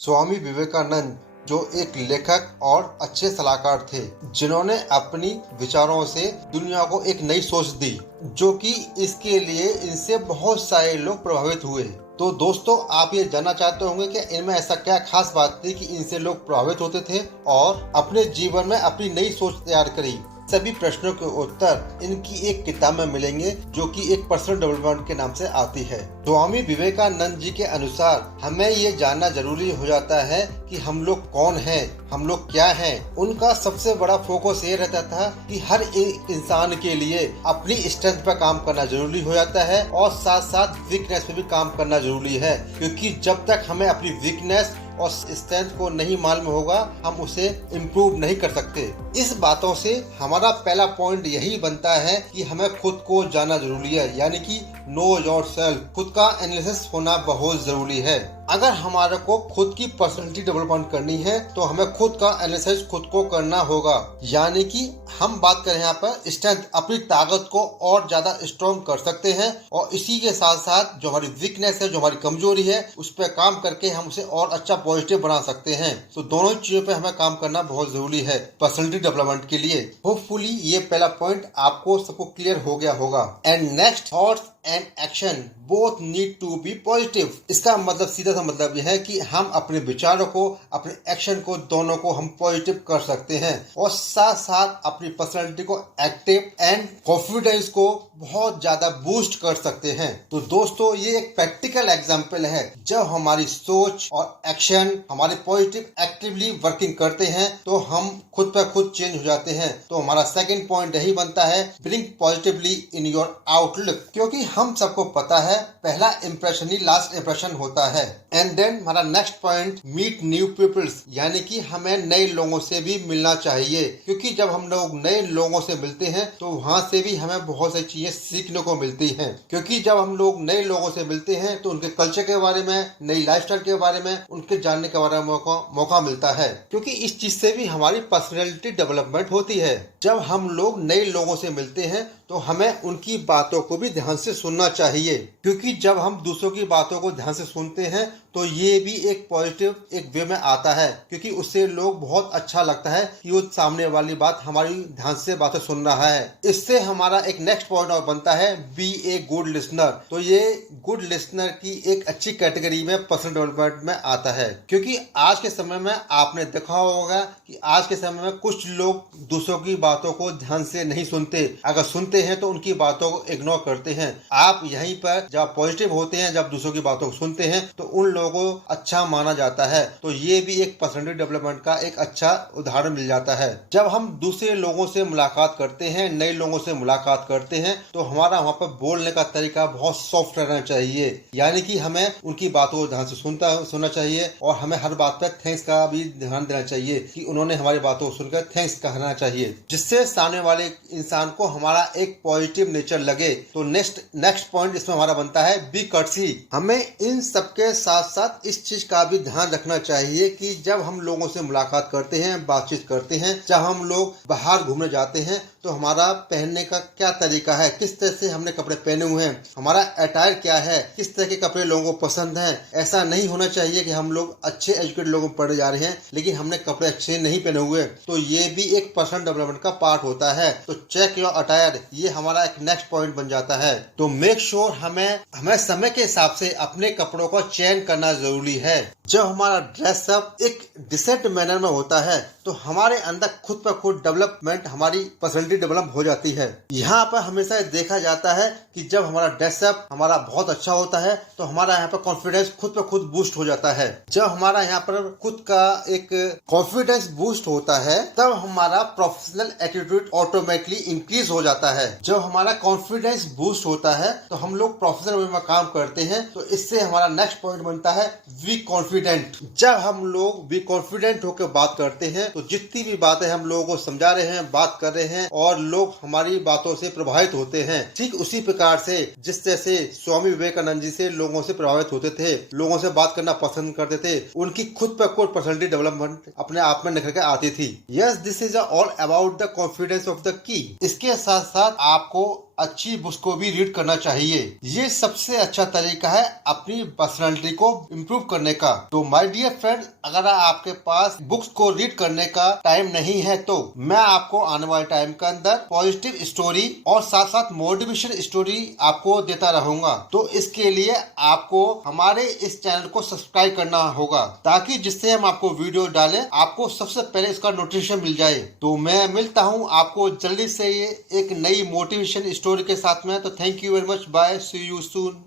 स्वामी विवेकानंद जो एक लेखक और अच्छे सलाहकार थे, जिन्होंने अपनी विचारों से दुनिया को एक नई सोच दी, जो कि इसके लिए इनसे बहुत सारे लोग प्रभावित हुए। तो दोस्तों, आप ये जानना चाहते होंगे कि इनमें ऐसा क्या खास बात थी कि इनसे लोग प्रभावित होते थे और अपने जीवन में अपनी नई सोच तैयार करी। सभी प्रश्नों के उत्तर इनकी एक किताब में मिलेंगे, जो कि एक पर्सनल डेवलपमेंट के नाम से आती है। स्वामी विवेकानंद जी के अनुसार हमें ये जानना जरूरी हो जाता है कि हम लोग कौन हैं, हम लोग क्या हैं। उनका सबसे बड़ा फोकस ये रहता था कि हर एक इंसान के लिए अपनी स्ट्रेंथ पर काम करना जरूरी हो जाता है और साथ साथ वीकनेस पे भी काम करना जरूरी है, क्योंकि जब तक हमें अपनी वीकनेस और स्ट्रेंथ को नहीं मालूम होगा, हम उसे इम्प्रूव नहीं कर सकते। इस बातों से हमारा पहला पॉइंट यही बनता है कि हमें खुद को जानना जरूरी है, यानी कि नो योरसेल्फ, खुद का एनालिसिस होना बहुत जरूरी है। अगर हमारे को खुद की पर्सनालिटी डेवलपमेंट करनी है तो हमें खुद का एनालिसिस खुद को करना होगा, यानी कि हम बात करें यहाँ पर स्ट्रेंथ, अपनी ताकत को और ज्यादा स्ट्रॉन्ग कर सकते हैं और इसी के साथ साथ जो हमारी वीकनेस है, जो हमारी कमजोरी है, उस पर काम करके हम उसे और अच्छा पॉजिटिव बना सकते हैं। तो दोनों चीजों पे हमें काम करना बहुत जरूरी है पर्सनालिटी डेवलपमेंट के लिए। होपफुली ये पहला पॉइंट आपको सबको क्लियर हो गया होगा। And next, thoughts and action both need to be positive. इसका मतलब सीधा सा मतलब यह है कि हम अपने विचारों को, अपने एक्शन को, दोनों को हम पॉजिटिव कर सकते हैं और साथ साथ अपनी पर्सनालिटी को एक्टिव एंड कॉन्फिडेंस को बहुत ज्यादा बूस्ट कर सकते हैं। तो दोस्तों, ये एक प्रैक्टिकल एग्जांपल है। जब हमारी सोच और एक्शन हमारे पॉजिटिव एक्टिवली वर्किंग करते हैं तो हम खुद पर खुद चेंज हो जाते हैं। तो हमारा सेकंड पॉइंट यही बनता है, bring positively in your outlook, क्योंकि हम सबको पता है पहला इंप्रेशन ही लास्ट इंप्रेशन होता है। एंड देन हमारा next point, meet new peoples, यानी कि हमें नए लोगों से भी मिलना चाहिए, क्योंकि जब हम लोग नए लोगों से मिलते हैं तो वहां से भी हमें बहुत सारी चीजें सीखने को मिलती हैं। क्योंकि जब हम लोग नए लोगों से मिलते हैं तो उनके कल्चर के बारे में, नई लाइफस्टाइल के बारे में उनके जानने के बारे में मौका मिलता है, क्योंकि इस चीज से भी हमारी पर्सनैलिटी डेवलपमेंट होती है। जब हम लोग नए लोगों से मिलते हैं तो हमें उनकी बातों को भी ध्यान से सुनना चाहिए, क्योंकि जब हम दूसरों की बातों को ध्यान से सुनते हैं तो ये भी एक पॉजिटिव एक वे में आता है, क्योंकि उससे लोग बहुत अच्छा लगता है कि वो सामने वाली बात हमारी ध्यान से बातें सुन रहा है। इससे हमारा एक नेक्स्ट पॉइंट और बनता है, बी ए गुड लिसनर। तो ये गुड लिसनर की एक अच्छी कैटेगरी में पर्सनल डेवलपमेंट में आता है, क्योंकि आज के समय में आपने देखा होगा कि आज के समय में कुछ लोग दूसरों की बातों को ध्यान से नहीं सुनते, अगर सुनते हैं तो उनकी बातों को इग्नोर करते हैं। आप यहीं पर जब पॉजिटिव होते हैं, जब दूसरों की बातों को सुनते हैं तो उन लोगों को अच्छा माना जाता है। तो ये भी एक पर्सनालिटी डेवलपमेंट का एक अच्छा उदाहरण मिल जाता है। जब हम दूसरे लोगों से मुलाकात करते हैं, नए लोगों से मुलाकात करते हैं, तो हमारा वहाँ पर बोलने का तरीका बहुत सॉफ्ट रहना चाहिए, यानी कि हमें उनकी बातों को ध्यान से सुनना चाहिए और हमें हर बात पर थैंक्स का भी ध्यान देना चाहिए कि उन्होंने हमारी बातों को सुनकर थैंक्स कहना चाहिए, जिससे सामने वाले इंसान को हमारा एक पॉजिटिव नेचर लगे। तो नेक्स्ट पॉइंट इसमें हमारा बनता है, बी कर्टसी। हमें इन सबके साथ साथ इस चीज का भी ध्यान रखना चाहिए कि जब हम लोगों से मुलाकात करते हैं, बातचीत करते हैं, जब हम लोग बाहर घूमने जाते हैं तो हमारा पहनने का क्या तरीका है, किस तरह से हमने कपड़े पहने हुए हैं, हमारा अटायर क्या है, किस तरह के कपड़े लोगों को पसंद हैं। ऐसा नहीं होना चाहिए कि हम लोग अच्छे एजुकेटेड लोगों पढ़े जा रहे हैं लेकिन हमने कपड़े अच्छे नहीं पहने हुए। तो ये भी एक पर्सनल डेवलपमेंट का पार्ट होता है। तो चेक योर अटायर, ये हमारा एक नेक्स्ट पॉइंट बन जाता है। तो मेक श्योर हमें समय के हिसाब से अपने कपड़ों को चेंज करना जरूरी है। जब हमारा ड्रेसअप एक डिसेंट मैनर में होता है तो हमारे अंदर खुद पर खुद डेवलपमेंट, हमारी पर्सनालिटी डेवलप हो जाती है। यहाँ पर हमेशा देखा जाता है कि जब हमारा ड्रेसअप हमारा बहुत अच्छा होता है तो हमारा यहाँ पर कॉन्फिडेंस खुद पर खुद बूस्ट हो जाता है। जब हमारा यहाँ पर खुद का एक कॉन्फिडेंस बूस्ट होता है तब हमारा प्रोफेशनल एटीट्यूड ऑटोमेटिकली इंक्रीज हो जाता है। जब हमारा कॉन्फिडेंस बूस्ट होता है तो हम लोग प्रोफेशनल वे में काम करते हैं। तो इससे हमारा नेक्स्ट पॉइंट बनता है, वी कॉन्फिडेंट। जब हम लोग वी कॉन्फिडेंट होकर बात करते हैं तो जितनी भी बातें हम लोगों को समझा रहे हैं, बात कर रहे हैं और लोग हमारी बातों से प्रभावित होते हैं। ठीक उसी प्रकार से जिस तरह से स्वामी विवेकानंद जी से लोगों से प्रभावित होते थे, लोगों से बात करना पसंद करते थे, उनकी खुद पर खुद पर्सनालिटी डेवलपमेंट अपने आप में निखर के आती थी। Yes, this is all about the confidence of the key. इसके साथ साथ आपको अच्छी बुक्स को भी रीड करना चाहिए। ये सबसे अच्छा तरीका है अपनी पर्सनालिटी को इम्प्रूव करने का। तो माय डियर फ्रेंड, अगर आपके पास बुक्स को रीड करने का टाइम नहीं है तो मैं आपको आने वाले टाइम के अंदर पॉजिटिव स्टोरी और साथ साथ मोटिवेशन स्टोरी आपको देता रहूंगा। तो इसके लिए आपको हमारे इस चैनल को सब्सक्राइब करना होगा, ताकि जिससे हम आपको वीडियो डालें आपको सबसे पहले इसका नोटिफिकेशन मिल जाए। तो मैं मिलता हूं आपको जल्दी से एक नई मोटिवेशन स्टोरी के साथ में। तो thank you very much, bye, see you soon.